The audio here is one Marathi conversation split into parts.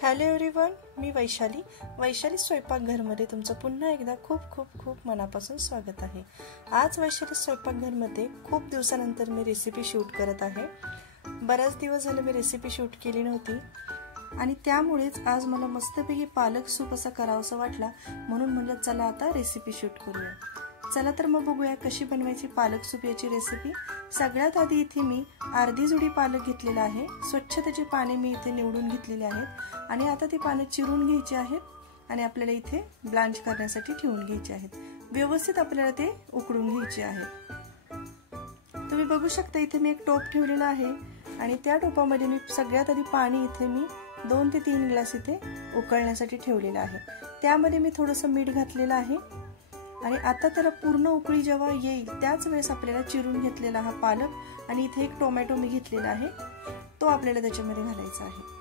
हॅलो एव्हरीवन, मी वैशाली स्वयंपाकघरमध्ये तुमचं पुन्हा एकदा खूप मनापासून स्वागत आहे। आज वैशाली स्वयंपाकघरमध्ये खूप दिवसानंतर मी रेसिपी शूट करत आहे। बरेच दिवस झाले मी रेसिपी शूट केली नव्हती आणि त्यामुळेच आज मला मस्तपैकी पालक सूप असा करावासा वाटला, म्हणून म्हणलं चला आता रेसिपी शूट करूया। चला तर मग बघूया कशी बनवायची पालक सूप याची रेसिपी। सगळ्यात आधी इथे मी अर्धी जुडी पालक घेतलेला आहे। स्वच्छ त्याची पाने मी इथे निवडून घेतलेली आहेत आणि आता ती पाने चिरून घ्यायची आहेत आणि आपल्याला इथे ब्लांच करण्यासाठी ठेवून घ्यायची आहेत। व्यवस्थित आपल्याला ते उकडून घ्यायचे आहेत। तुम्ही बघू शकता इथे मी एक टोप ठेवलेला आहे आणि त्या टोपामध्ये मी सगळ्यात आधी पाणी इथे मी 2 ते 3 ग्लास इथे उकळण्यासाठी ठेवलेला आहे। त्यामध्ये मी थोडंसं मीठ घातलेलं आहे आणि आता त्याला पूर्ण उकळी जेव्हा येईल त्याच वेळेस आपल्याला चिरून घेतलेला हा पालक आणि इथे एक टोमॅटो मी घेतलेला आहे तो आपल्याला त्याच्यामध्ये घालायचा आहे।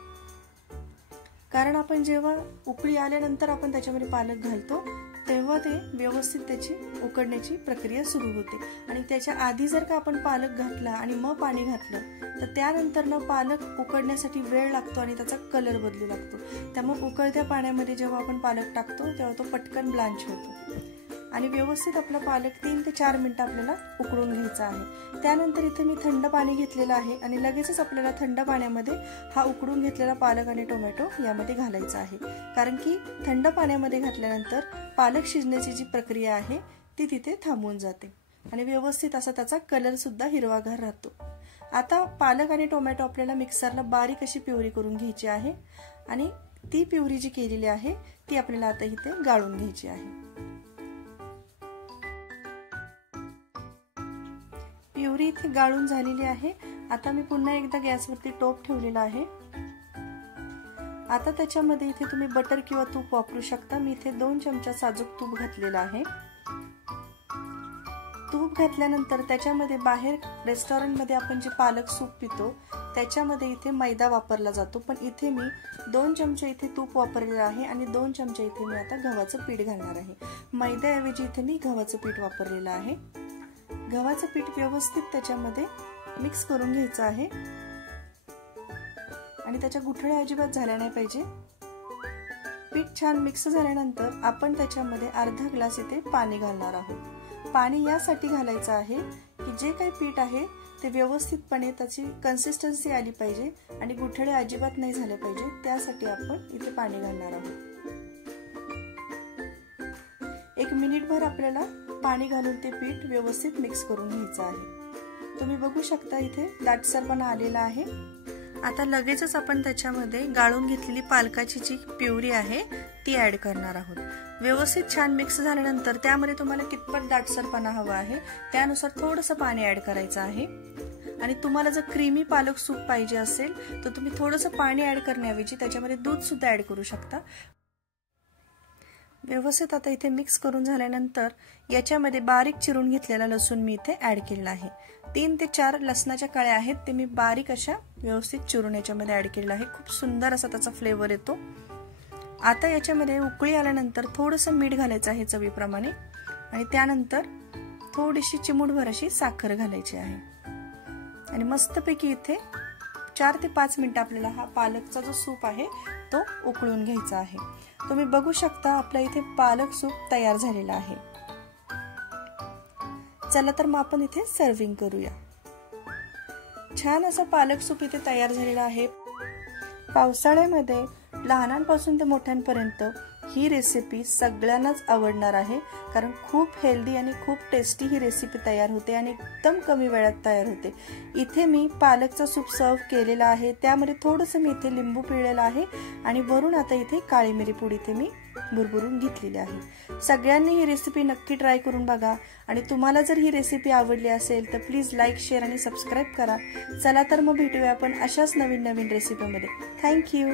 कारण आपण जेव्हा उकळी आल्यानंतर आपण त्याच्यामध्ये पालक घालतो तेव्हा ते व्यवस्थित त्याची उकडण्याची प्रक्रिया सुरू होते आणि त्याच्या आधी जर का आपण पालक घातला आणि मग पाणी घातलं तर त्यानंतर ना पालक उकडण्यासाठी वेळ लागतो आणि त्याचा कलर बदलू लागतो। त्यामुळे उकळत्या पाण्यामध्ये जेव्हा आपण पालक टाकतो तेव्हा तो पटकन ब्लांच होतो आणि व्यवस्थित आपला पालक 3 ते 4 मिनिटं आपल्याला उकडून घ्यायचा आहे। त्यानंतर इथे मी थंड पाणी घेतलेलं आहे आणि लगेचच आपल्याला थंड पाण्यामध्ये हा उकडून घेतलेला पालक आणि टोमॅटो यामध्ये घालायचा आहे, कारण की थंड पाण्यामध्ये घातल्यानंतर पालक शिजण्याची जी प्रक्रिया आहे ती तिथे थांबून जाते आणि व्यवस्थित असा त्याचा कलर सुद्धा हिरवागार राहतो। आता पालक आणि टोमॅटो आपल्याला मिक्सरला बारीक अशी प्युरी करून घ्यायची आहे आणि ती प्युरी जी केलेली आहे ती आपल्याला आता इथे गाळून घ्यायची आहे। प्युरी इथे गाळून झालेली आहे। आता मी पुन्हा एकदा गॅसवरती टोप ठेवलेला आहे। आता त्याच्यामध्ये इथे तुम्ही बटर किंवा तूप वापरू शकता। मी इथे 2 चमचा साजूक तूप घातलेला आहे। तूप घातल्यानंतर त्याच्यामध्ये बाहेर रेस्टॉरंटमध्ये आपण जे पालक सूप पितो त्याच्यामध्ये इथे मैदा वापरला जातो, पण इथे मी 2 चमचे इथे तूप वापरलेलं आहे आणि 2 चमचे इथे मी आता गव्हाचं पीठ घालणार आहे। मैद्याऐवजी इथे मी गव्हाचं पीठ वापरलेलं आहे। गव्हाचं पीठ व्यवस्थित त्याच्यामध्ये मिक्स करून घ्यायचं आहे आणि त्याच्या गुठळ्या अजिबात झाल्या नाही पाहिजे। पीठ छान मिक्स झाल्यानंतर आपण त्याच्यामध्ये अर्धा ग्लास इथे पाणी घालणार आहोत। पाणी यासाठी घालायचं आहे की जे काही पीठ आहे ते व्यवस्थितपणे त्याची कन्सिस्टन्सी आली पाहिजे आणि गुठळे अजिबात नाही झाले पाहिजे, त्यासाठी आपण इथे पाणी घालणार आहोत। 1 मिनिटभर आपल्याला पाणी घालून ते पीठ व्यवस्थित मिक्स करून घ्यायचं आहे। तुम्ही बघू शकता इथे दाटसरपणा आलेला आहे। आता लगेचच आपण त्याच्यामध्ये गाळून घेतलेली पालकाची जी प्युरी आहे ती ऍड करणार आहोत। व्यवस्थित छान मिक्स झाल्यानंतर त्यामध्ये तुम्हाला कितपत दाटसरपणा हवा आहे त्यानुसार थोडंसं पाणी ऍड करायचं आहे आणि तुम्हाला जर क्रीमी पालक सूप पाहिजे असेल तर तुम्ही थोडंसं पाणी ऍड करण्याऐवजी त्याच्यामध्ये दूध सुद्धा ऍड करू शकता। व्यवस्थित आता इथे मिक्स करून झाल्यानंतर याच्यामध्ये बारीक चिरून घेतलेला लसूण मी इथे ऍड केलेला आहे। 3 ते 4 लसणाच्या कळ्या आहेत ते मी बारीक अशा व्यवस्थित चिरून याच्यामध्ये ऍड केलेला आहे। खूप सुंदर असा त्याचा फ्लेवर येतो। आता याच्यामध्ये उकळी आल्यानंतर थोडंसं मीठ घालायचं आहे चवीप्रमाणे आणि त्यानंतर थोडीशी चिमूटभर अशी साखर घालायची आहे आणि मस्तपैकी इथे 4 ते 5 मिनिटं आपल्याला हा पालकचा जो सूप आहे तो उकळून घ्यायचा आहे। तुम्ही बघू शकता आपल्या इथे पालक सूप तयार झालेला आहे। चला तर मग आपण इथे सर्विंग करूया। छान असा पालक सूप इथे तयार झालेला आहे। पावसाळ्यामध्ये लहानांपासून ते मोठ्यांपर्यंत ही रेसिपी सगळ्यांनाच आवडणार आहे, कारण खूप हेल्दी आणि खूप टेस्टी ही रेसिपी तयार होते आणि एकदम कमी वेळात तयार होते। इथे मी पालकचा सूप सर्व केलेला आहे, त्यामध्ये थोडंसं मी इथे लिंबू पिळलेला आहे आणि वरून आता इथे काळी मिरी पूड इथे मी भुरभुरून घेतलेली आहे। सगळ्यांनी ही रेसिपी नक्की ट्राय करून बघा आणि तुम्हाला जर ही रेसिपी आवडली असेल तर प्लीज लाईक, शेअर आणि सबस्क्राईब करा। चला तर मग भेटूया आपण अशाच नवीन रेसिपीमध्ये। थँक्यू।